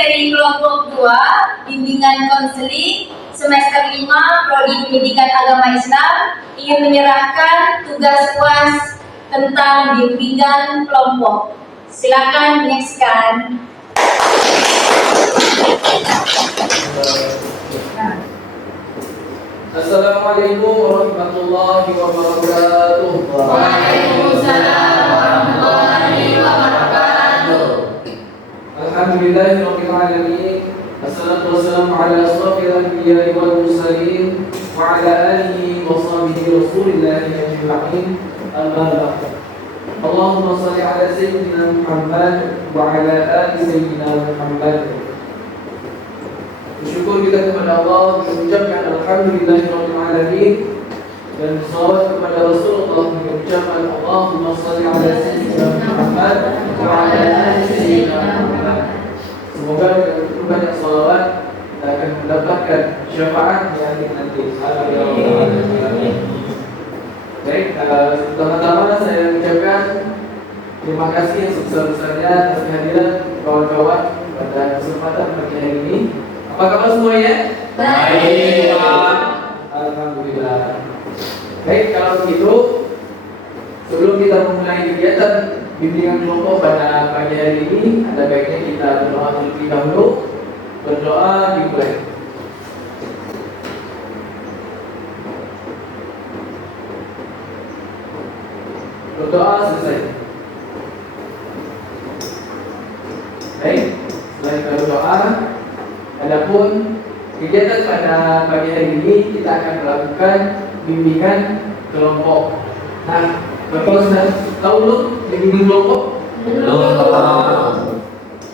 dari kelompok 2, bimbingan konseling semester 5 Prodi Pendidikan Agama Islam ingin menyerahkan tugas UAS tentang bimbingan kelompok. Silakan menyaksikan. Assalamualaikum warahmatullahi wabarakatuh. Waalaikumsalam warahmatullahi wabarakatuh. Alhamdulillahirabbil alamin. Assalatu wassalamu ala asrofil anbiya'i wal mursalin wa ala alihi wa sahbihi rasulillahi ajma'in. Amma ba'd. Allahumma shalli ala sayyidina Muhammad wa ala ali sayyidina Muhammad. Bersyukur kita kepada Allah, mengucapkan alhamdulillahirabbil alamin, dan salawat kepada Rasulullah, mengucapkan Allahumma shalli ala sayyidina Muhammad wa ala ali sayyidina Muhammad. Semoga dengan banyak salawat kita akan mendapatkan syafaat di akhir nanti. Amin. Baik, pertama-tama saya ucapkan terima kasih yang sebesar-besarnya atas kehadiran kawan-kawan pada kesempatan pagi hari ini. Apa kabar semuanya? Baik. Alhamdulillah. Baik, kalau begitu sebelum kita memulai kegiatan bimbingan kelompok pada pagi hari ini, ada baiknya kita berdoa terlebih dahulu. Berdoa dimulai. Berdoa selesai. Baik, setelah kita berdoa, adapun kegiatan pada pagi hari ini kita akan melakukan bimbingan kelompok. Nah, Bapak sudah tahu belum bimbingan kelompok? Belum.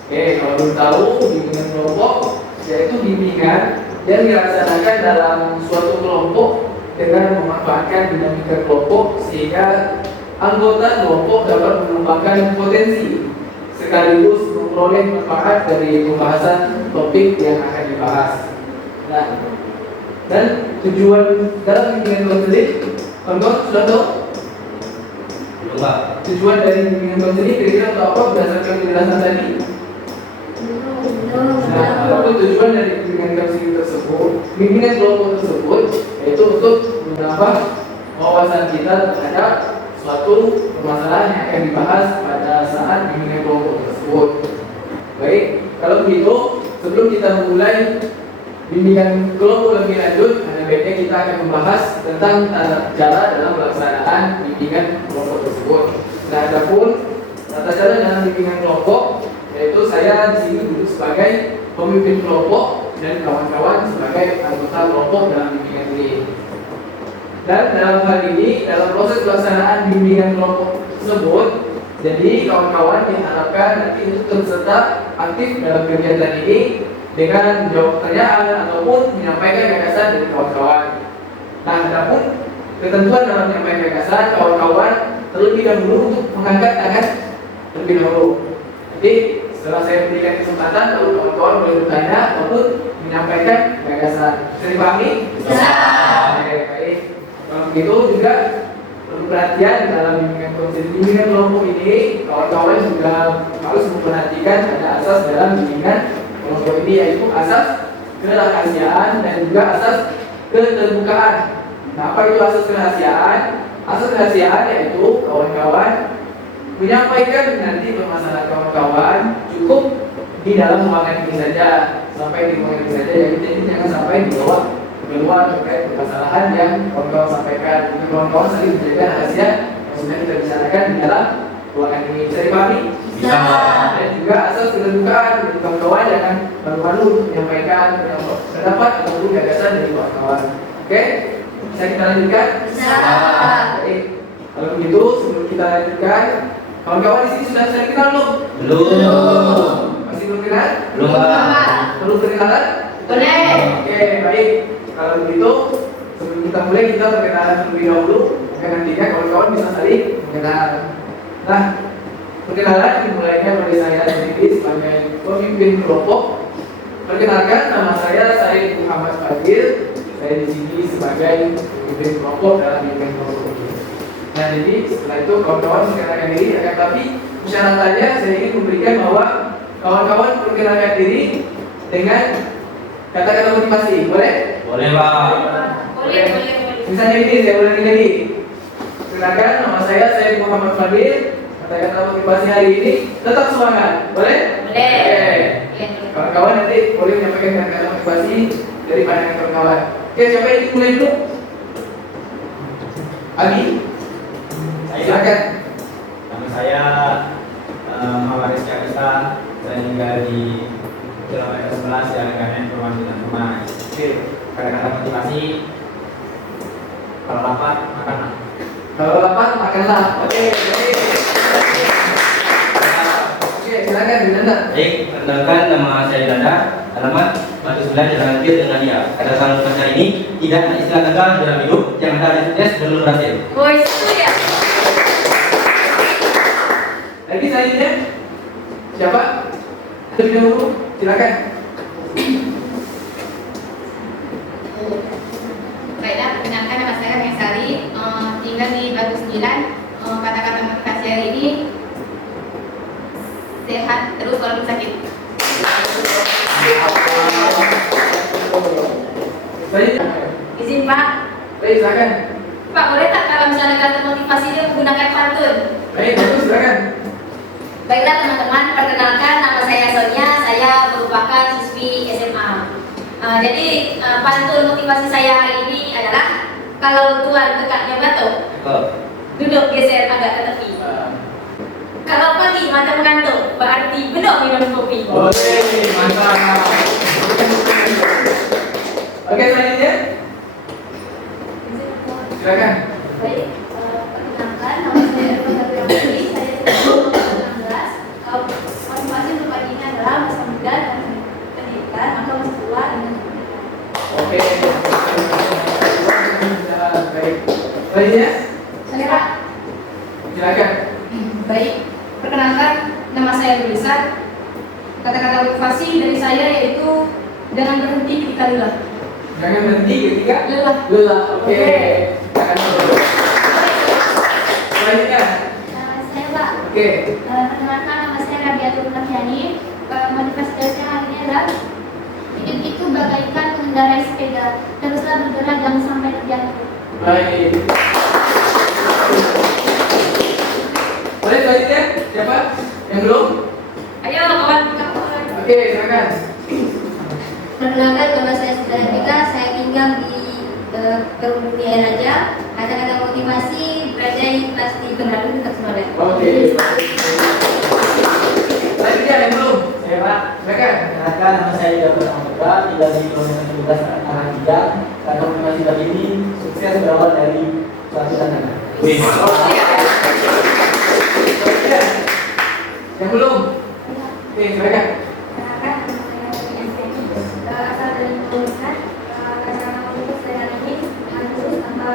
Oke, kalau belum tahu bimbingan kelompok, yaitu bimbingan yang dilaksanakan dalam suatu kelompok dengan memanfaatkan dinamika kelompok sehingga anggota kelompok dapat mengembangkan potensi sekaligus memperoleh manfaat dari pembahasan topik yang akan dibahas. Nah, dan tujuan dalam bimbingan konseling, kawan-kawan sudah tahu? Belum, Pak. Tujuan dari bimbingan konseling kira-kira untuk apa berdasarkan penjelasan tadi? Nah, apapun tujuan dari bimbingan konseling tersebut, bimbingan kelompok tersebut, yaitu untuk menambah wawasan kita terhadap suatu permasalahan yang akan dibahas pada saat bimbingan kelompok tersebut. Baik, kalau begitu sebelum kita memulai bimbingan kelompok lebih lanjut, ada baiknya kita akan membahas tentang tata cara dalam pelaksanaan bimbingan kelompok tersebut. Nah, adapun tata cara dalam bimbingan kelompok, yaitu saya di sini duduk sebagai pemimpin kelompok dan kawan-kawan sebagai anggota kelompok dalam bimbingan ini. Dan dalam hal ini, dalam proses pelaksanaan bimbingan kelompok tersebut, jadi kawan-kawan diharapkan nanti untuk turut serta aktif dalam kegiatan ini dengan menjawab pertanyaan ataupun menyampaikan gagasan dari kawan-kawan. Nah, adapun ketentuan dalam menyampaikan gagasan, kawan-kawan terlebih dahulu untuk mengangkat tangan terlebih dahulu. Jadi setelah saya berikan kesempatan, lalu kawan-kawan boleh bertanya ataupun menyampaikan gagasan. Bisa dipahami? Bisa. Baik. Kalau begitu juga perlu perhatian dalam bimbingan kelompok ini, kawan-kawan juga harus memperhatikan ada asas dalam bimbingan kelompok ini, yaitu asas kerahasiaan dan juga asas keterbukaan. Nah, apa itu asas kerahasiaan? Asas kerahasiaan yaitu kawan-kawan menyampaikan nanti permasalahan kawan-kawan cukup di dalam ruangan ini saja, sampai di ruangan ini saja, jadi jangan sampai dibawa keluar terkait permasalahan yang kawan-kawan sampaikan. Jika kawan-kawan saling menjaga rahasia yang sudah kita bicarakan di dalam ruangan ini. Bisa dipahami? Bisa. Dan juga asas keterbukaan, kawan-kawan jangan malu-malu menyampaikan pendapat ataupun gagasan dari kawan-kawan. Oke? Bisa kita lanjutkan? Bisa. Baik. Kalau begitu, sebelum kita lanjutkan, kawan-kawan di sini sudah saya kenal belum? Belum. Masih belum kenal? Belum, Pak. Perlu perkenalan? Boleh. Oke, baik. Kalau begitu, sebelum kita mulai, kita perkenalan terlebih dahulu. Maka nantinya kawan-kawan bisa saling mengenal. Nah, perkenalan dimulainya oleh saya sendiri sebagai pemimpin kelompok. Perkenalkan, nama saya Said Muhammad Fadil. Saya di sini sebagai pemimpin kelompok dalam bimbingan kelompok ini. Nah, jadi setelah itu kawan-kawan mengenalkan diri. Akan tapi persyaratannya saya ingin memberikan bahwa kawan-kawan perkenalkan diri dengan kata-kata motivasi, boleh? Boleh, Pak. Boleh. Misalnya ini, saya ulangi lagi. Perkenalkan, nama saya Muhammad Fadil. Kata-kata motivasi hari ini, tetap semangat, boleh? Boleh. Oke. Kawan-kawan nanti boleh menyampaikan kata-kata motivasi dari pandangan kawan-kawan. Oke, siapa yang mulai dulu? Abi? Silakan. Nama saya Muhammad Rizky Agista. Saya tinggal di kilometer 11 Jalan Ganen, Perumahan Bintang Kemang. Oke. Kata-kata motivasi, kalau lapar makanlah. Kalau lapar makanlah. Oke. Oke, silakan Dinanda. Baik, perkenalkan nama saya Danda. Alamat Batu Sembilan Jalan Kir dengan dia. Kata-kata motivasi ini tidak ada istilah gagal dalam hidup. Jangan ada sukses belum berhasil. Boy, itu ya. Lagi selanjutnya siapa? Terlebih dahulu, silakan. Baiklah, perkenalkan nama saya Mesari, tinggal di Batu Sembilan. Kata-kata motivasi hari ini, sehat terus walaupun sakit. Selanjutnya, Izin Pak. baik silakan. Pak, boleh tak kalau misalnya kata motivasi dia menggunakan pantun? Baik, bagus silakan. Baiklah teman-teman, perkenalkan nama saya Sonia, saya merupakan siswi SMA. Jadi pantun motivasi saya hari ini adalah kalau Tuhan dekatnya batuk, duduk geser agak ke tepi. Kalau pagi mata mengantuk, berarti belum minum kopi. Oke, mantap. Oke, selanjutnya silakan. Baik, perkenalkan nama saya Erma Putri, saya umur 16. Motivasi untuk pagi ini adalah masa muda dan pendidikan, maka masa tua dengan pendidikan. Oke. Baik. Selanjutnya Saya Pak. silakan. Baik, perkenalkan nama saya Lulisa. Kata-kata motivasi dari saya yaitu jangan berhenti ketika lelah. Jangan berhenti ketika Lelah. lelah. Oke. Silakan dulu. Selanjutnya. Saya Pak. Oke. Perkenalkan nama saya Rabiatul Nahyani. Motivasi dari saya hari ini adalah hidup itu bagaikan mengendarai sepeda. Teruslah bergerak jangan sampai terjatuh. Baik. Boleh selanjutnya siapa? Yang belum? Ayo kawan. Oke, silakan. Perkenalkan nama saya Saudara Vika. Saya tinggal di Perumuni Air Raja. Kata-kata motivasi belajar pasti benar tetap semangat. Oke. Selanjutnya yang belum? Saya Pak. Silakan. Perkenalkan nama saya Ida Pratama, tinggal di kilometer 17 arah 3. Kata motivasi pagi ini, sukses berawal dari suatu tantangan. Wih, mantap. Selanjutnya. Yang belum? Oke, silakan. Perkenalkan nama saya Yasmin. Asal dari Malaysia. Kata-kata motivasi saya hari ini harus tanpa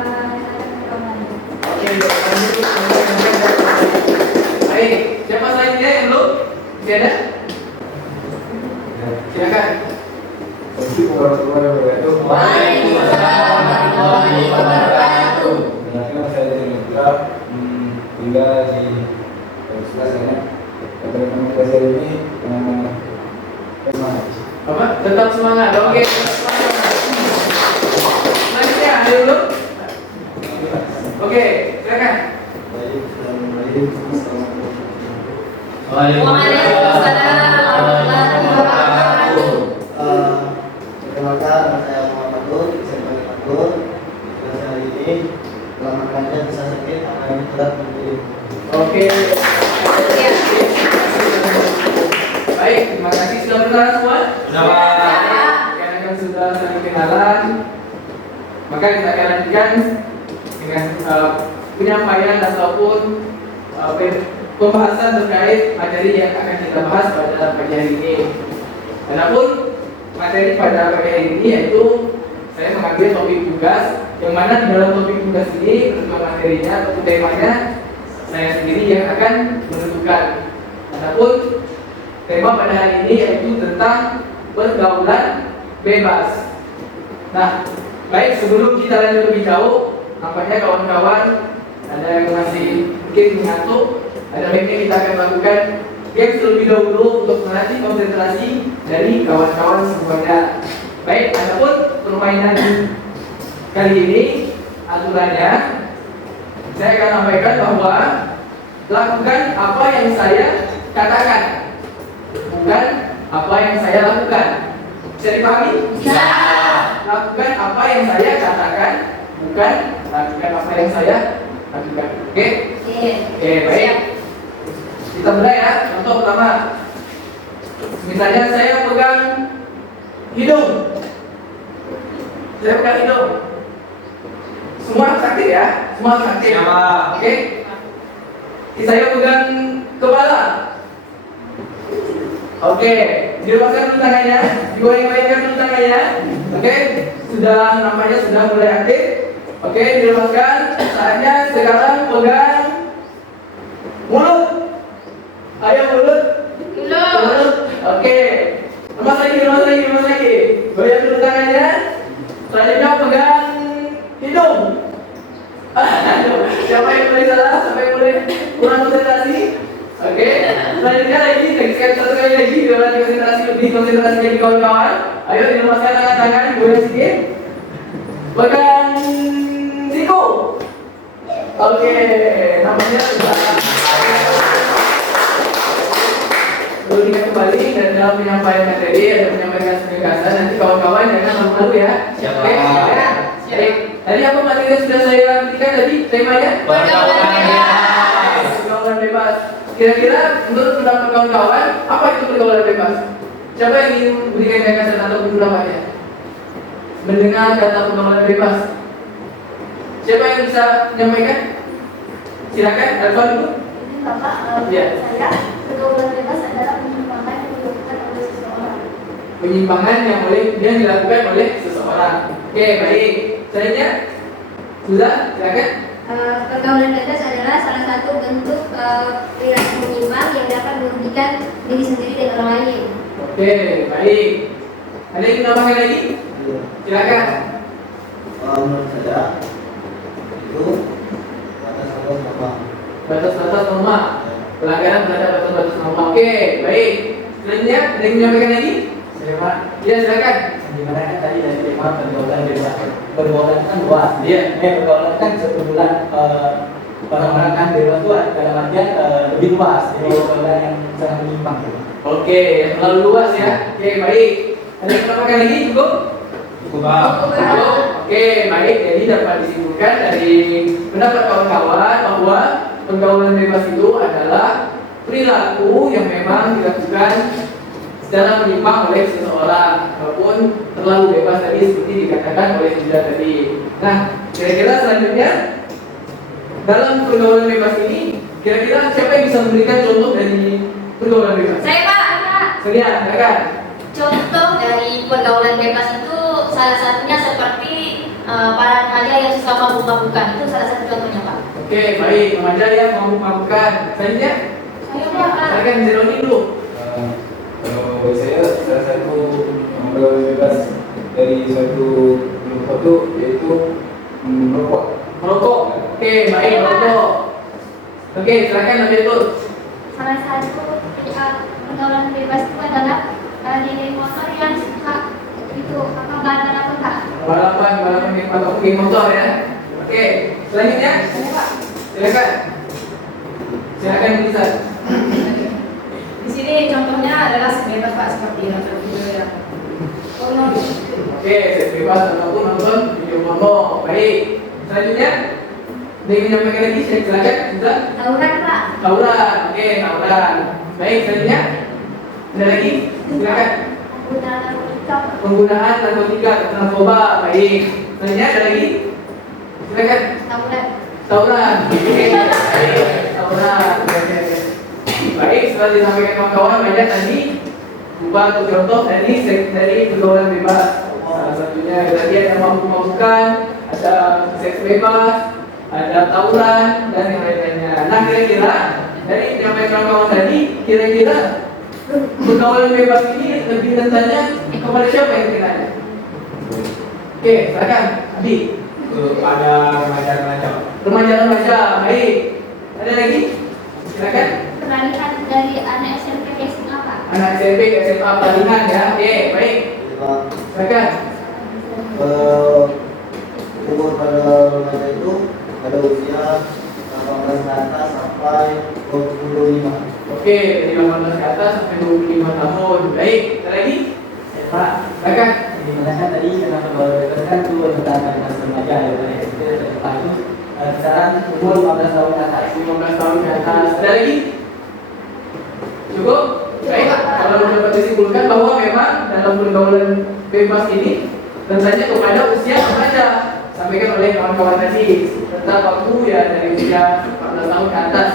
kawan. Oke, lanjut. Baik, siapa selanjutnya yang belum? Masih ada? Silakan. Assalamualaikum warahmatullahi wabarakatuh. Waalaikumsalam warahmatullahi wabarakatuh. Perkenalkan saya dari Mitra, tinggal di sebelah sana. Kata-kata motivasi hari ini, semangat. Apa? Tetap semangat. Oke, tetap semangat. Selanjutnya ada dulu. Oke, silakan. Baik, assalamualaikum. Waalaikumsalam warahmatullahi wabarakatuh. Perkenalkan, nama saya Muhammad Nur, SMP Matur. Tugas hari ini telah makannya bisa sakit, apa yang tidak menjadi. Oke. Baik, terima kasih sudah berkenalan semua. Sudah, Pak. Karena sudah saling kenalan, maka kita akan lanjutkan dengan penyampaian ataupun pembahasan terkait materi yang akan kita bahas pada pagi hari ini. Adapun materi pada pagi hari ini yaitu saya mengambil topik tugas, yang mana di dalam topik tugas ini untuk materinya atau temanya saya sendiri yang akan menentukan. Adapun tema pada hari ini yaitu tentang pergaulan bebas. Nah, baik sebelum kita lanjut lebih jauh, nampaknya kawan-kawan ada yang masih mungkin mengantuk. Ada baiknya kita akan lakukan game terlebih dahulu untuk melatih konsentrasi dari kawan-kawan semuanya. Baik, adapun permainan kali ini aturannya saya akan sampaikan bahwa lakukan apa yang saya katakan, bukan apa yang saya lakukan. Bisa dipahami? Bisa. Lakukan apa yang saya katakan, bukan lakukan apa yang saya lakukan. Oke? Oke, baik. Siap. Kita mulai ya. Contoh pertama. Misalnya saya pegang hidung. Saya pegang hidung. Semua harus aktif ya. Semua harus aktif. Siapa? Oke. Saya pegang kepala. Oke. Dilepaskan dulu tangannya. Digoyang-goyangkan dulu tangannya. Oke. Sudah namanya sudah mulai aktif. Oke, dilepaskan. Saatnya sekarang pegang mulut. Ayo mulut. Mulut. Oke. Lemas lagi. Goyang dulu tangannya. Selanjutnya pegang hidung. Aduh, siapa yang mulai salah? Siapa yang mulai kurang konsentrasi? Oke. Selanjutnya lagi satu kali lagi. Lebih konsentrasi lagi kawan-kawan. Ayo dilepaskan tangan-tangan. Goyang sedikit. Pegang siku. Oke. Namanya sudah. Lalu kita kembali dan dalam penyampaian materi ada menyampaikan gagasan. Nanti kawan-kawan jangan malu-malu ya. Siap. Oke, silakan. Baik. Tadi apa materi yang sudah saya berikan tadi temanya? Pergaulan bebas. Pergaulan bebas. Kira-kira menurut pendapat kawan-kawan apa itu pergaulan bebas? Siapa yang ingin berikan gagasan atau pendapatnya? Mendengar kata pergaulan bebas. Siapa yang bisa menyampaikan? Silakan, Alfa dulu. Ini Bapak, Iya. saya pergaulan bebas adalah penyimpangan yang dilakukan oleh seseorang. Penyimpangan yang dilakukan oleh seseorang. Oke, baik. Selanjutnya, sudah, silakan. Pergaulan bebas adalah salah satu bentuk perilaku menyimpang yang dapat merugikan diri sendiri dan orang lain. Oke, baik. Ada yang menambahkan lagi? Iya. Silakan. Menurut saya itu batas-batas norma. Batas-batas norma. Pelanggaran terhadap batas-batas norma. Oke, baik. Selanjutnya, ada yang menyampaikan lagi? Saya Pak, Ya, silakan. gimana kan tadi dari tema pergaulan bebas. Pergaulan kan luas. Iya. Pergaulan kan sebulan orang-orang kan bebas itu dalam artian lebih luas. Jadi pergaulan yang sangat menyimpang. Oke, terlalu luas ya. Oke, baik. Ada yang menambahkan lagi? Cukup? Cukup, Pak. Cukup. Oke, baik. Jadi dapat disimpulkan dari pendapat kawan-kawan bahwa pergaulan bebas itu adalah perilaku yang memang dilakukan secara menyimpang oleh seseorang, walaupun terlalu bebas tadi seperti dikatakan oleh Yuda tadi. Nah, kira-kira selanjutnya dalam pergaulan bebas ini, kira-kira siapa yang bisa memberikan contoh dari pergaulan bebas? Saya Pak, Selia, silakan. contoh dari pergaulan bebas itu salah satunya seperti para remaja yang suka mabuk-mabukan. Itu salah satu contohnya Pak. Oke, baik. Remaja yang mabuk-mabukan. Selanjutnya, Saya Bapak, silakan Zeroni dulu. Kalau bagi saya salah satu pergaulan bebas dari suatu kelompok itu yaitu merokok. Merokok. Oke, baik, merokok. Oke, silakan Nabi Atul. salah satu pergaulan bebas itu adalah geng motor yang suka itu apa balap apa enggak? Balapan geng motor ya. Oke, selanjutnya, silakan. Silakan bisa. Di sini contohnya adalah sebebas Pak seperti nonton video yang porno. Oke, seks bebas ataupun nonton video porno. Baik. Selanjutnya, ada yang menyampaikan lagi? Silakan. Bisa. Tawuran Pak, Tawuran. Oke, tawuran. Baik, selanjutnya. Ada lagi? Silakan. penggunaan narkotika, Penggunaan narkotika atau narkoba. Baik. Selanjutnya ada lagi? Silakan. tawuran. Tawuran. Oke. Baik. Tawuran. Oke. Baik, setelah disampaikan kawan-kawan banyak tadi berupa contoh dari pergaulan bebas. Salah satunya tadi ada mabuk-mabukan, ada seks bebas, ada tawuran dan yang lain-lainnya. Nah, kira-kira dari penyampaian kawan-kawan tadi, kira-kira pergaulan bebas ini lebih rentannya kepada siapa yang kenanya? Oke, silakan, Adi. Kepada remaja-remaja. Remaja-remaja, baik. Ada lagi? Silakan. Peralihan dari anak SMP ke SMA Pak. Anak anak SMP, SMA palingan ya. Oke, baik. Jadi Bang, Silakan. umur pada remaja itu pada usia 18 ke atas sampai 25. Oke, dari 18 ke atas sampai 25 tahun. Baik, ada lagi? Pak, Silakan. dimana kan tadi kenapa baru bebas kan itu tentang mas remaja ya Pak ya. Pak itu kisaran umur 15 tahun ke atas. 15 tahun ke atas. Ada lagi? Cukup? Baik, kalau dapat disimpulkan bahwa memang dalam pergaulan bebas ini tentanya kepada usia remaja. Sampaikan oleh kawan-kawan tadi tentang waktu ya dari usia 14 tahun ke atas.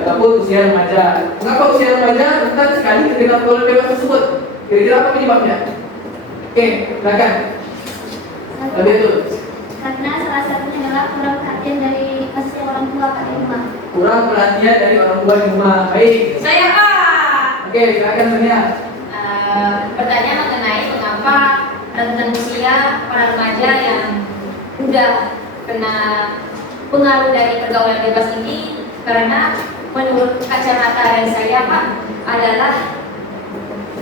Ataupun usia remaja. Mengapa usia remaja rentan sekali ketika pergaulan bebas tersebut? Kira-kira apa penyebabnya? Oke, silakan. Lebih dulu. Karena salah satunya adalah kurang perhatian dari kasih orang tua Pak di rumah. Kurang perhatian dari orang tua di rumah. Baik. Saya A. Oke, silakan Sonia. Pertanyaan mengenai mengapa rentan usia para remaja yang udah kena pengaruh dari pergaulan bebas ini, karena menurut kacamata dari saya Pak adalah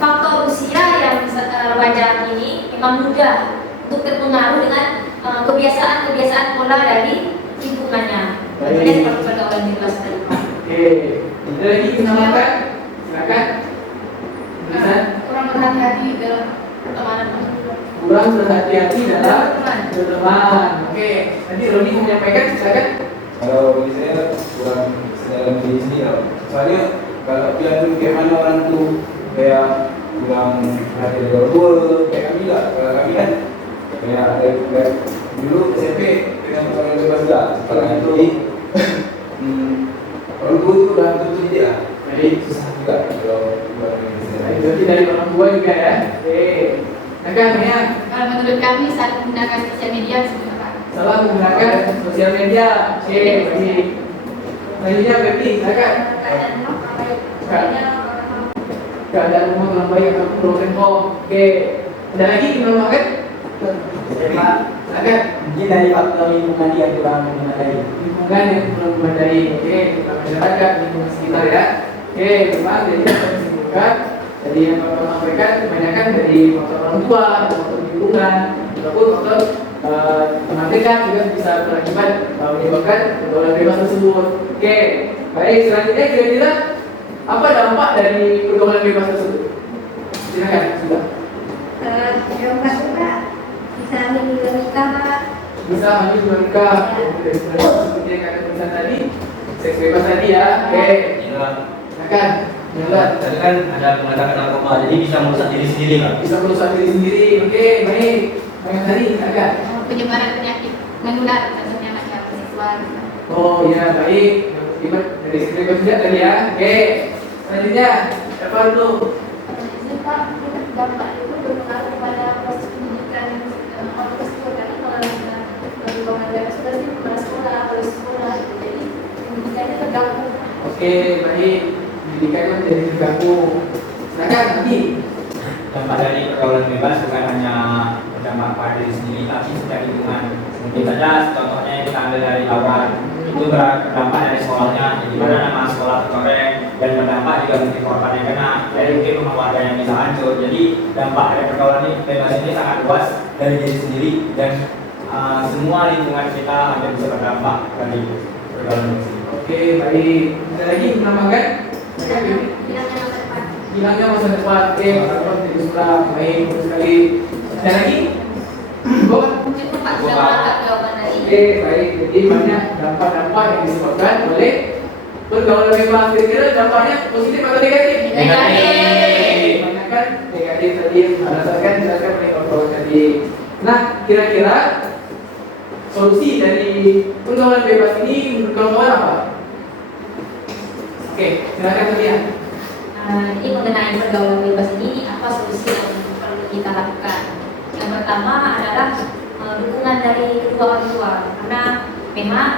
faktor usia yang remaja ini memang mudah untuk terpengaruh dengan kebiasaan-kebiasaan pola dari lingkungannya. Contohnya seperti pergaulan bebas tadi Pak. Oke, ada lagi menambahkan? Silakan. Tulisan. Kurang berhati-hati dalam pertemanan. Kurang berhati-hati dalam berteman. Oke, nanti Roni mau menyampaikan, silakan. Kalau bagi saya kurang dalam diri sendiri loh. Soalnya kalau biarpun kayak mana orang tuh kayak kurang perhatian dari orang tua, kayak kami lah. Kalau kami kan kayak dari dulu SMP kita orang bebas juga. Sekarang itu orang tua itu udah tentu dia lah. Jadi susah juga kalau buat diri saya. Jadi dari orang tua juga ya. Oke, silakan Mia. Kalau menurut kami saat menggunakan sosial media sebenarnya. Salah menggunakan sosial media. Oke, baik. Selanjutnya Baby, silakan. Keadaan rumah kurang baik. Soalnya Keadaan rumah kurang baik atau broken home. Oke, ada lagi menambahkan? Pak, Silakan. mungkin dari faktor lingkungan yang kurang memadai. Lingkungan yang kurang memadai. Oke, kita masyarakat lingkungan sekitar ya. Oke, memang jadi kita simpulkan. Jadi yang Bapak sampaikan kebanyakan dari faktor orang tua, faktor lingkungan, ataupun faktor teman dekat juga bisa berakibat menyebabkan pergaulan bebas tersebut. Oke, baik. Selanjutnya kira-kira apa dampak dari pergaulan bebas tersebut? Silakan, sudah. Dampak juga bisa menikah Pak. Bisa lanjut menikah. Seperti yang kalian tulisan tadi, seks bebas tadi ya. Oke, Inilah. silakan. Jalan. Tadi kan ada mengatakan narkoba, jadi bisa merusak diri sendiri Pak. Bisa merusak diri sendiri. Oke, baik. Yang tadi, silakan. Penyebaran penyakit menular contohnya macam seksual. Oh iya, baik. Akibat dari segi kerja tadi ya. Oke. Selanjutnya, siapa dulu? Pak, dampak itu berpengaruh pada proses pendidikan orang tersebut karena kalau perkembangan dari sudah sih pada sekolah, kalau sekolah, jadi pendidikannya terganggu. Oke, baik. Pendidikannya menjadi terganggu. Silakan, lagi. Dampak dari pergaulan bebas bukan hanya berdampak pada diri sendiri, tapi juga lingkungan. Mungkin saja contohnya yang kita ambil dari lawan itu berdampak dari sekolahnya, jadi mana nama sekolah tercoreng, dan berdampak juga mungkin korban yang kena, dari mungkin rumah warga yang bisa hancur. Jadi dampak dari pergaulan bebas ini sangat luas dari diri sendiri dan semua lingkungan kita hampir bisa berdampak dari pergaulan bebas ini. Oke, baik. Ada lagi menambahkan? Silakan, Bibi. Bilangnya masa depan. Hilangnya masa depan. Oke, masa depan tidak suka. Baik, bagus sekali. Ada lagi? Bu? Mungkin Pak sudah mengangkat jawaban dari Oke, baik. Jadi banyak dampak-dampak yang disebabkan oleh pergaulan bebas. Kira-kira dampaknya positif atau negatif? Negatif. Banyak kan negatif tadi yang berdasarkan jelaskan oleh kawan-kawan tadi. Nah, kira-kira solusi dari pergaulan bebas ini menurut kawan-kawan apa? Oke, silakan kalian. Ini mengenai pergaulan bebas ini, apa solusi yang perlu kita lakukan? Yang pertama adalah dukungan dari kedua orang tua, karena memang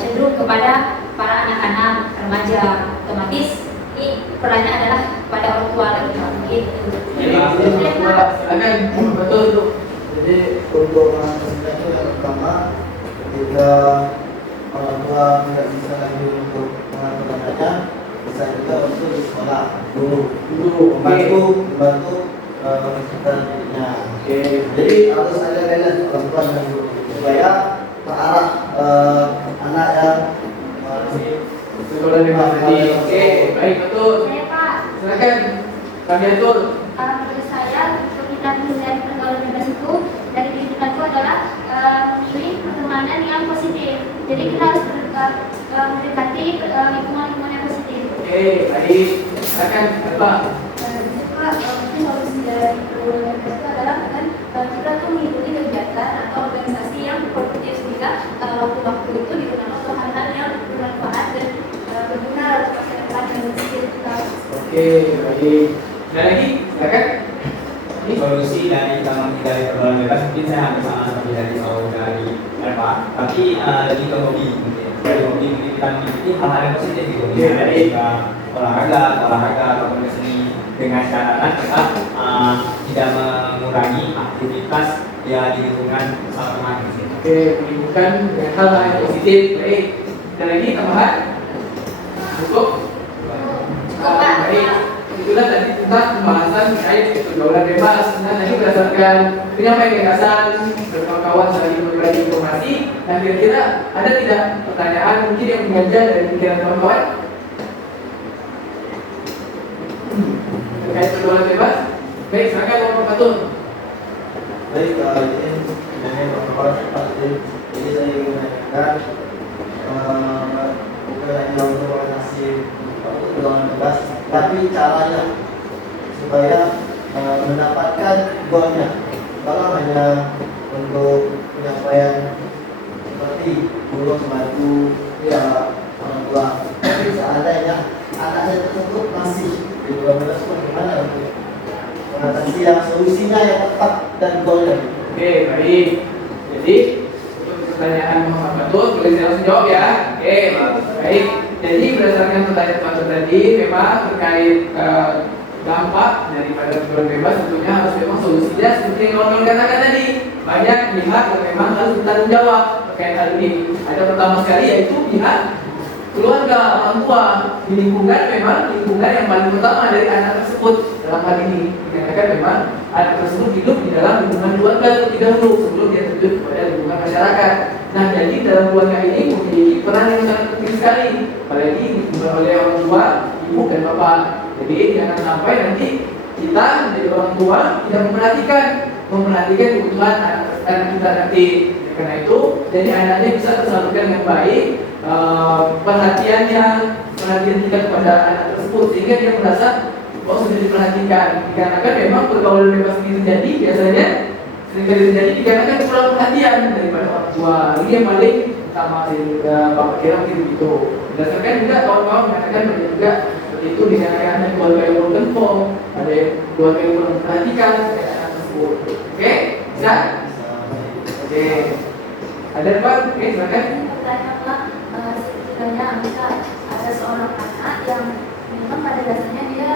cenderung kepada para anak-anak remaja, otomatis ini perannya adalah pada orang tua lagi gitu. Jadi silakan betul tuh. Jadi untuk mengatasinya itu yang pertama, ketika orang tua tidak bisa lagi untuk mengatur anaknya, bisa juga untuk di sekolah kakak, guru, Guru, membantu peserta didiknya. Oke. Jadi harus ada balance orang tua dan guru supaya ke arah anak yang masih Sekolah bebas tadi. Oke, baik betul. Saya Pak, Silakan. Kami atur. menurut saya untuk kita menghindari pergaulan bebas itu dari diri kita itu adalah memilih pertemanan yang positif. Jadi kita harus mendekati lingkungan-lingkungan yang positif. Oke, baik. Silakan, Pak. Pak, mungkin solusi dari pergaulan bebas itu adalah dengan kita tuh mengikuti kegiatan atau organisasi yang produktif sehingga waktu-waktu itu digunakan untuk hal-hal yang bermanfaat dan berguna untuk masa depan dan sekitar kita. Oke, baik. Ada lagi? Silakan. Ini solusi dari kita menghindari pergaulan bebas mungkin saya hampir sama seperti dari saudari Eva, tapi lebih ke hobi mungkin. Dari hobi mungkin kita mengikuti hal-hal yang positif gitu. Misalnya dari olahraga ataupun keseni dengan catatan tetap tidak mengurangi aktivitas ya di lingkungan bersama teman. Oke, menyibukkan dengan hal-hal yang positif. Baik. Ada lagi tambahan? Cukup? Baik. Itulah tadi tentang pembahasan terkait pergaulan bebas. Nah, tadi berdasarkan penyampaian gagasan kawan-kawan saling berbagi informasi. Dan kira-kira ada tidak pertanyaan mungkin yang mengajar dari pikiran kawan-kawan terkait pergaulan bebas? Baik, silakan Bapak Fatun. Baik, ini dengan protokol seperti jadi saya ingin menanyakan bukan hanya untuk organisasi pergaulan bebas, tapi caranya supaya mendapatkan goalnya. Kalau hanya untuk penyampaian seperti guru membantu ya orang tua, tapi seandainya anak saya tersebut masih di pergaulan bebas, bagaimana untuk mengatasi yang solusinya yang tepat dan goalnya? Oke, baik. Jadi untuk pertanyaan Muhammad Fatul, boleh saya langsung jawab ya. Oke, baik. Jadi berdasarkan pertanyaan Fatul tadi, memang terkait dampak daripada pergaulan bebas tentunya harus memang solusinya seperti yang kawan-kawan katakan tadi. Banyak pihak yang memang harus bertanggung jawab terkait hal ini. Ada pertama sekali yaitu pihak keluarga, orang tua. Di lingkungan memang lingkungan yang paling utama dari anak tersebut. Dalam hal ini dikatakan memang anak tersebut hidup di dalam lingkungan keluarga terlebih dahulu sebelum dia terjun kepada lingkungan masyarakat. Nah, jadi dalam keluarga ini memiliki peran yang sangat penting sekali, apalagi dipegang oleh orang tua, ibu dan bapak. Jadi jangan sampai nanti kita menjadi orang tua tidak memperhatikan kebutuhan anak kita nanti. Karena itu, jadi anaknya bisa tersalurkan dengan baik perhatian kita kepada anak tersebut sehingga dia merasa sudah diperhatikan. Dikarenakan memang pergaulan bebas ini terjadi biasanya seringkali terjadi dikarenakan kurang perhatian daripada orang tua. Ini yang paling utama sehingga Bapak kira mungkin begitu. Berdasarkan juga kawan-kawan mengatakan banyak juga seperti itu dikarenakan ada keluarga yang belum confirm, ada keluarga yang belum memperhatikan anak tersebut. Oke, bisa? Oke, ada apa? Oke, silakan. Pertanyaan Pak, sekiranya bisa ada seorang anak yang memang pada dasarnya dia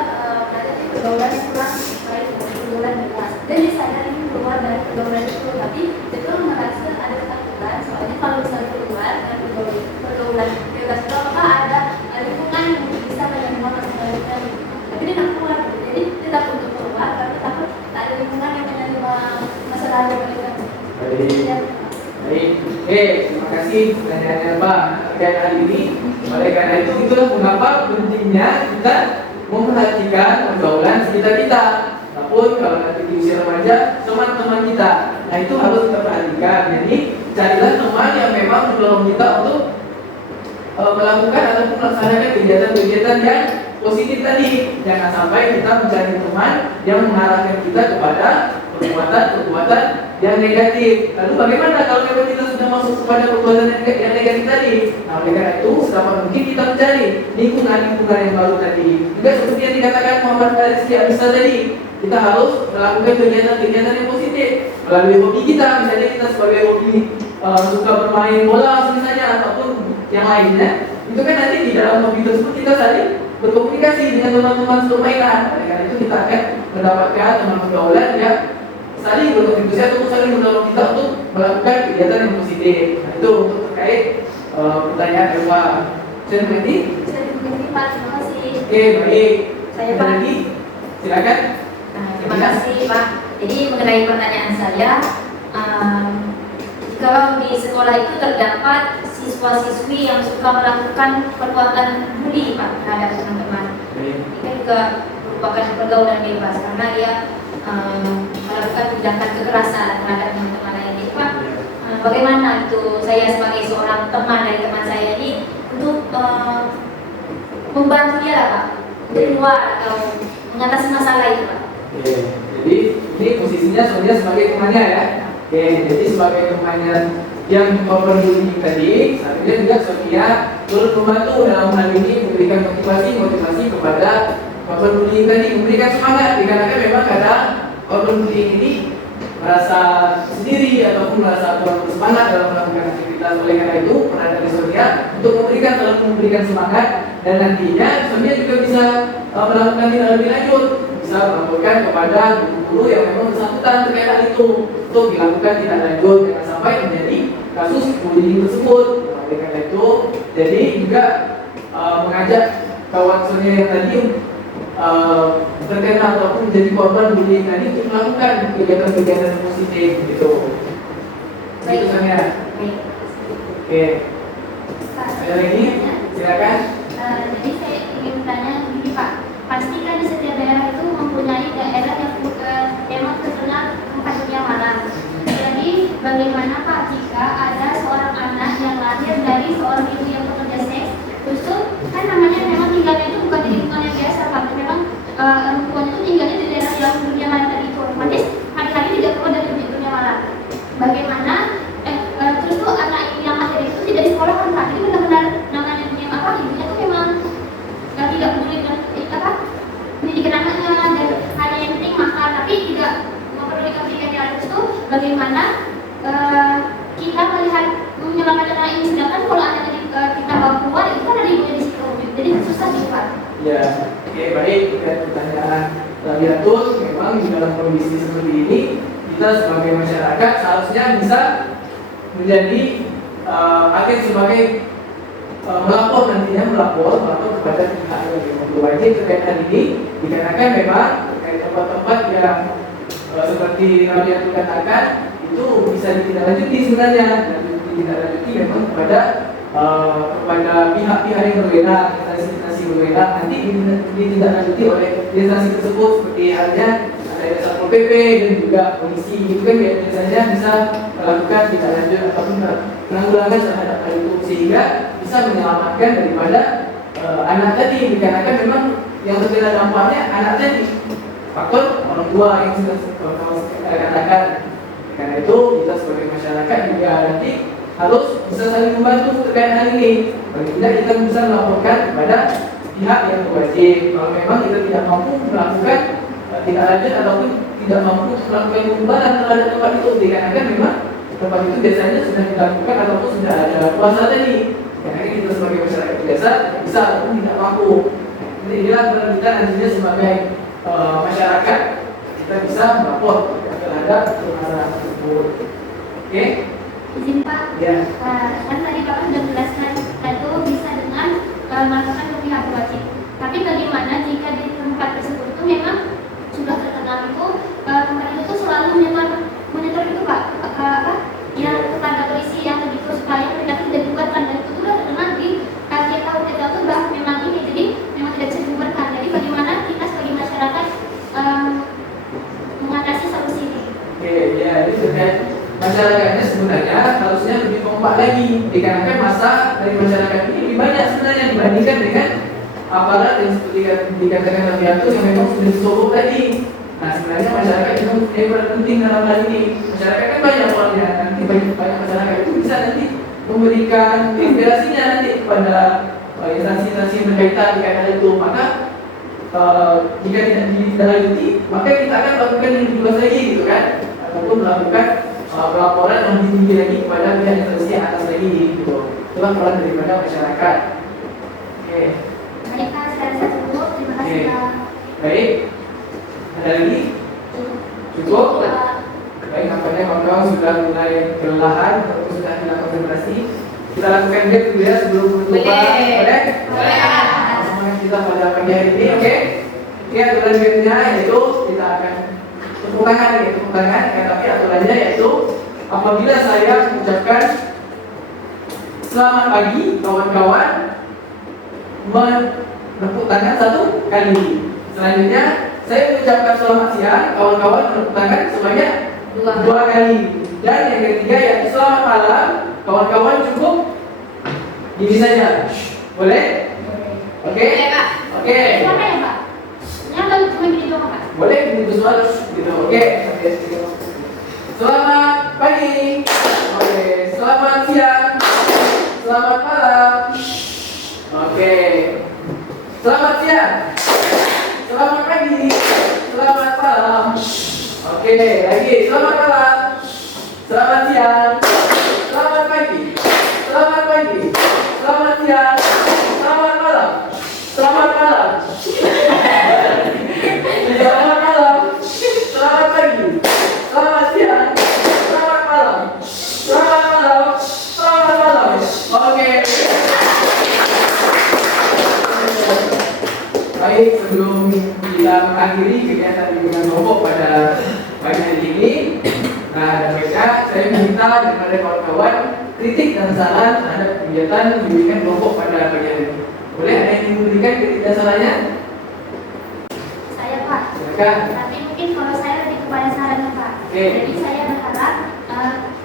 berada di pergaulan yang kurang baik, pergaulan bebas. Dan disadari keluar dari pergaulan itu, tapi itu merasa ada ketakutan. Soalnya kalau misalnya keluar dari pergaulan bebas itu, apakah ada lingkungan yang bisa menerima masalahnya? Tapi dia tak keluar, jadi dia takut untuk keluar, tapi takut tak ada lingkungan yang menerima masalah mereka. Baik, oke, terima kasih pertanyaannya Pak terkait hal ini. Oleh karena itu, itulah mengapa pentingnya kita memperhatikan pergaulan sekitar kita. Ataupun kalau nanti di usia remaja, teman-teman kita. Nah itu harus kita perhatikan. Jadi carilah teman yang memang mendorong kita untuk melakukan ataupun melaksanakan kegiatan-kegiatan yang positif tadi. Jangan sampai kita mencari teman yang mengarahkan kita kepada perbuatan yang negatif. Lalu bagaimana kalau memang kita sudah masuk kepada perbuatan yang negatif tadi? Nah, oleh karena itu, selama mungkin kita mencari lingkungan-lingkungan yang baru tadi. Juga seperti yang dikatakan Muhammad Faris Abisa tadi, kita harus melakukan kegiatan-kegiatan yang positif melalui hobi kita. Misalnya kita sebagai hobi suka bermain bola misalnya ataupun yang lainnya. Itu kan nanti di dalam hobi tersebut kita saling berkomunikasi dengan teman-teman permainan. Oleh karena itu kita akan mendapatkan teman pergaulan yang saling berkontribusi atau saling mendorong kita untuk melakukan kegiatan yang positif. Nah, itu untuk terkait pertanyaan Eva. Saya mengerti? Saya mengerti Pak, terima kasih. Oke, baik. Saya Ada Pak. lagi? Silakan. Nah, terima kasih Pak. Jadi mengenai pertanyaan saya, kalau di sekolah itu terdapat siswa-siswi yang suka melakukan perbuatan bully Pak terhadap teman-teman, ini juga merupakan pergaulan bebas karena dia melakukan tindakan kekerasan terhadap teman-teman lain. Jadi Pak, bagaimana itu saya sebagai seorang teman dari teman saya ini untuk membantu dia lah Pak, keluar atau mengatasi masalah itu Pak. Oke, jadi ini posisinya Sonia sebagai temannya ya. Oke, jadi sebagai temannya yang korban bullying tadi, seharusnya juga Sonia turut membantu dalam hal ini memberikan motivasi kepada korban bullying tadi, memberikan semangat dikarenakan memang kadang korban bullying ini merasa sendiri ataupun merasa kurang bersemangat dalam melakukan aktivitas. Oleh karena itu, peran dari Sonia untuk memberikan semangat, dan nantinya Sonia juga bisa melakukan tindak lebih lanjut, bisa melaporkan kepada guru-guru yang memang bersangkutan terkait hal itu untuk dilakukan tindak lanjut jangan sampai menjadi kasus bullying tersebut. Oleh karena itu, jadi juga mengajak kawan Sonia yang tadi terkena ataupun menjadi korban bullying tadi untuk melakukan kegiatan-kegiatan yang positif gitu. Baik, Sonia. Baik. Oke. Ada lagi? Silakan. Jadi saya ingin bertanya begini Pak, pastikan di setiap daerah itu mempunyai daerah yang memang terkenal tempat dunia malam. Jadi bagaimana Pak jika ada seorang anak yang lahir dari seorang ibu yang bekerja seks, justru kan namanya memang tinggalnya itu bukan di lingkungan yang biasa Pak, memang orang tuanya itu tinggalnya di daerah yang dunia malam tadi itu, otomatis hari-hari tidak keluar dari dunia malam. Bagaimana terus tuh anak yang lahir itu tidak disekolahkan Pak, jadi benar-benar namanya dunia apa ibunya tuh memang tidak boleh pendidikan anaknya dan hanya yang penting makan, tapi tidak memperdulikan pendidikan yang lain. Itu bagaimana kita melihat menyelamatkan anak ini, sedangkan kalau anaknya kita bawa keluar itu kan ada ibunya di situ, jadi susah gitu Pak. Ya, oke, baik. Dan pertanyaan Rabiatul, memang di dalam kondisi seperti ini kita sebagai masyarakat seharusnya bisa menjadi agen sebagai melapor kepada pihak yang berwajib terkait hal ini, dikarenakan memang terkait tempat-tempat yang seperti Rabiatul katakan itu bisa ditindaklanjuti sebenarnya, dan ditindaklanjuti memang kepada pihak-pihak yang berwenang, instansi berwenang, nanti ditindaklanjuti oleh instansi tersebut seperti halnya ada Satpol PP dan juga polisi. Itu kan biasanya bisa melakukan tindak lanjut ataupun penanggulangan terhadap hal itu sehingga bisa menyelamatkan daripada anak tadi, dikarenakan memang yang terkena dampaknya anak tadi, faktor orang tua yang sudah katakan. Karena itu kita sebagai masyarakat juga nanti harus bisa saling membantu terkait hal ini. Paling tidak kita bisa melaporkan kepada pihak yang berwajib kalau memang kita tidak mampu melakukan tindak lanjut ataupun tidak mampu untuk melakukan pembubaran terhadap tempat itu, dikarenakan memang tempat itu biasanya sudah dilakukan ataupun sudah ada kuasa tadi. Karena kita sebagai masyarakat biasa bisa ataupun tidak mampu. Jadi inilah peran kita nantinya sebagai masyarakat, kita bisa melapor terhadap permasalahan tersebut. Oke? Izin Pak. Ya. Kan tadi Bapak sudah menjelaskan itu bisa dengan melakukan ke pihak berwajib. Tapi bagaimana jika di tempat tersebut itu memang sudah terkenal itu tempat itu tuh selalu monitor itu Pak, yang kepada polisi yang begitu supaya mereka tidak dibubarkan, dan itu sudah terkenal di kita tahu itu bahwa memang ini jadi memang tidak bisa dibubarkan. Jadi bagaimana kita sebagai masyarakat mengatasi solusi ini? Oke, ya ini terkait masyarakatnya sebenarnya harusnya lebih kompak lagi, dikarenakan masa dari masyarakat ini lebih banyak sebenarnya dibandingkan dengan aparat yang seperti dikatakan Rabiatul yang memang sudah disogok tadi. Nah sebenarnya masyarakat itu mempunyai peran penting dalam hal ini. Masyarakat kan banyak orangnya, nanti banyak masyarakat itu bisa nanti memberikan inspirasinya nanti kepada instansi-instansi yang berkaitan dengan hal itu. Maka jika tidak ditindaklanjuti, maka kita akan melakukan yang lebih luas lagi gitu kan, ataupun melakukan pelaporan yang lebih tinggi lagi kepada pihak instansi yang atas lagi gitu. Itulah peran daripada masyarakat. Oke. Baik Pak, saya rasa cukup. Terima kasih Pak. Baik. Ada lagi? Cukup? Baik, nampaknya kawan-kawan sudah mulai kelelahan atau sudah tidak konsentrasi. Kita lakukan break dulu ya sebelum menutup. Boleh? Boleh. Semangat kita pada pagi hari ini, oke? Oke, aturan berikutnya yaitu kita akan tepuk tangan, tapi aturannya yaitu apabila saya mengucapkan selamat pagi kawan-kawan, menepuk tangan 1 kali. Selanjutnya saya mengucapkan selamat siang kawan-kawan, menepuk tangan sebanyak 2 kali. Dan yang ketiga yaitu selamat malam kawan-kawan, cukup ini saja. Boleh? Oke? Oke. Siapa ya Pak? Yang kalau cuma gini doang Pak? Boleh gitu soal gitu. Oke. Selamat pagi. Oke. Selamat siang. Selamat malam. Oke. Selamat siang. Selamat pagi. Selamat malam. Oke. Lagi. Selamat malam. Selamat siang. Selamat pagi. Selamat pagi. Selamat siang. Selamat malam. Selamat malam. Selamat malam. Selamat pagi. Selamat siang. Selamat malam. Selamat malam. Selamat malam. Oke. Baik, sebelum kita mengakhiri kegiatan bimbingan kelompok pada pagi hari ini, dan mereka, saya minta daripada kawan-kawan kritik dan saran terhadap kegiatan bimbingan kelompok pada pagi hari ini. Boleh ada yang memberikan kritik dan sarannya? Saya Pak. Silakan. Tapi mungkin kalau saya lebih kepada sarannya Pak. Oke. Jadi saya berharap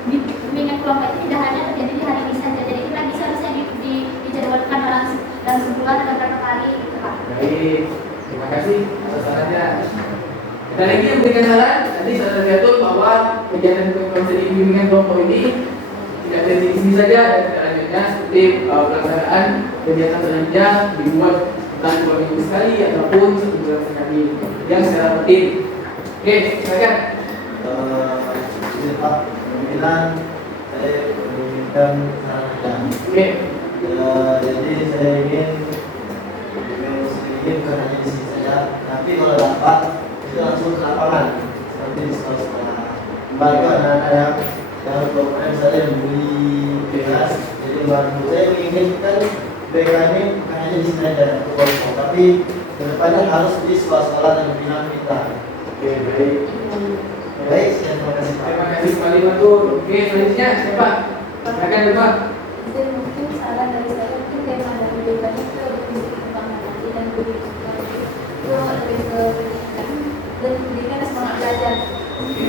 bimbingan kelompok itu tidak hanya terjadi di hari ini saja. Jadi kita bisa harusnya dijadwalkan dalam sebulan atau berapa kali gitu Pak. Baik, terima kasih atas sarannya. Ada lagi yang memberikan saran? Tadi saudara Zaitun bahwa kegiatan konseling bimbingan kelompok ini tidak terjadi di sini saja, dan selanjutnya seperti pelaksanaan kegiatan selanjutnya dibuat entah 2 minggu sekali ataupun sebulan sekali yang secara rutin. Oke, silakan. Ini Pak, kemungkinan saya menginginkan saran. Oke. Jadi saya ingin sedikit bukan hanya di sini saja, tapi kalau dapat itu langsung ke lapangan seperti di sekolah-sekolah. Bagi anak-anak yang kelompoknya misalnya membeli beras, jadi baru saya menginginkan BK ini bukan hanya di sini saja untuk kelompok, tapi kedepannya harus di sekolah-sekolah dan pimpinan kita. Oke, baik. Baik, sekian, terima kasih Pak. Terima kasih kembali Matur. Oke, selanjutnya siapa? Silakan Pak. Jadi mungkin saran dari saya mungkin tema dari bimbingan itu lebih perkembangan nanti dan lebih itu lebih ke dan pendidikan semangat belajar. Oke,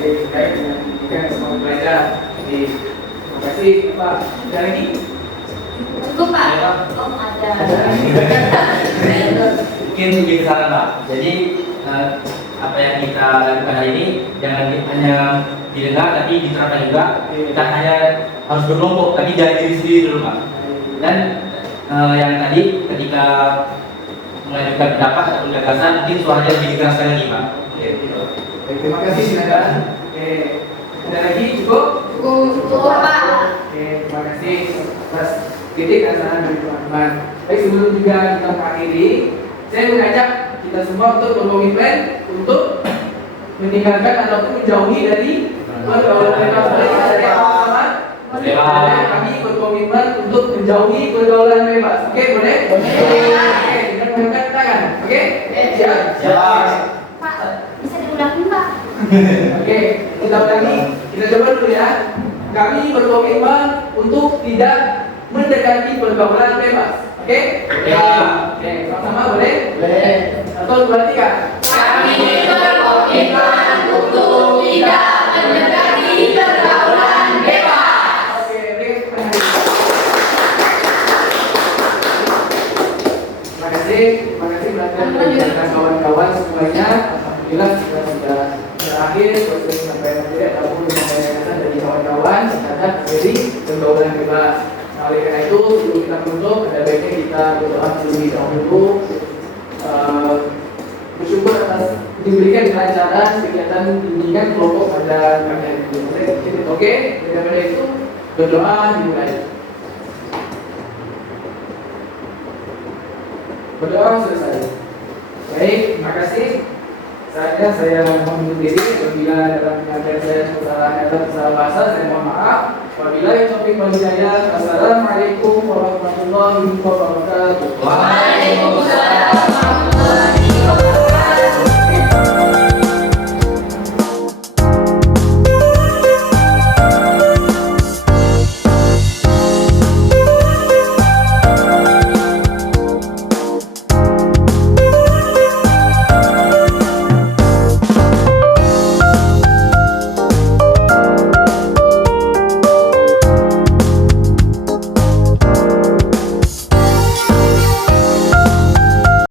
baik, baik dengan pendidikan semangat belajar. Oke, terima kasih Pak. Ada lagi? Cukup Pak. Oh ada. Mungkin lebih ke sana Pak. Jadi apa yang kita lakukan hari ini jangan hanya didengar tapi diterapkan juga. Kita hanya harus berkelompok tapi dari diri sendiri dulu Pak. Dan yang tadi ketika mengajukan pendapat atau gagasan mungkin suaranya lebih dikeraskan lagi Pak. Oke, gitu. Baik, terima kasih silakan. Oke, ada lagi cukup? Cukup Pak. Oke, terima kasih atas kritik dan saran dari teman-teman. Baik, sebelum juga kita mengakhiri, saya mengajak kita semua untuk berkomitmen untuk meninggalkan ataupun menjauhi dari pergaulan bebas. Boleh kita dari awal-awal? Kami berkomitmen untuk menjauhi pergaulan bebas. Oke, boleh? Boleh. Oke, kita mengangkat tangan. Oke? Siap? Siap. Pak, bisa diulangin Pak? Oke, kita ulangi. Kita coba dulu ya. Kami berkomitmen untuk tidak mendekati pergaulan bebas. Oke? Oke, sama-sama boleh? Boleh. 1, 2, 3. Kami berkomitmen untuk tidak mendekati pergaulan bebas. Oke, baik. Terima kasih belajar dari kawan-kawan semuanya. Alhamdulillah kita sudah berakhir proses sampai materi ataupun penyampaian dari kawan-kawan terhadap materi pergaulan bebas. Nah, oleh karena itu sebelum kita menutup, ada baiknya kita berdoa terlebih dahulu. Bersyukur atas diberikan kelancaran kegiatan bimbingan kelompok pada pagi hari ini. Oke, daripada itu berdoa dimulai. Berdoa selesai. Baik, terima kasih. Saya mohon undur diri apabila dalam penyampaian saya kesalahan atau kesalahan bahasa, saya mohon maaf. Wabillahi taufiq wal hidayah. Wassalamualaikum warahmatullahi wabarakatuh. Waalaikumsalam.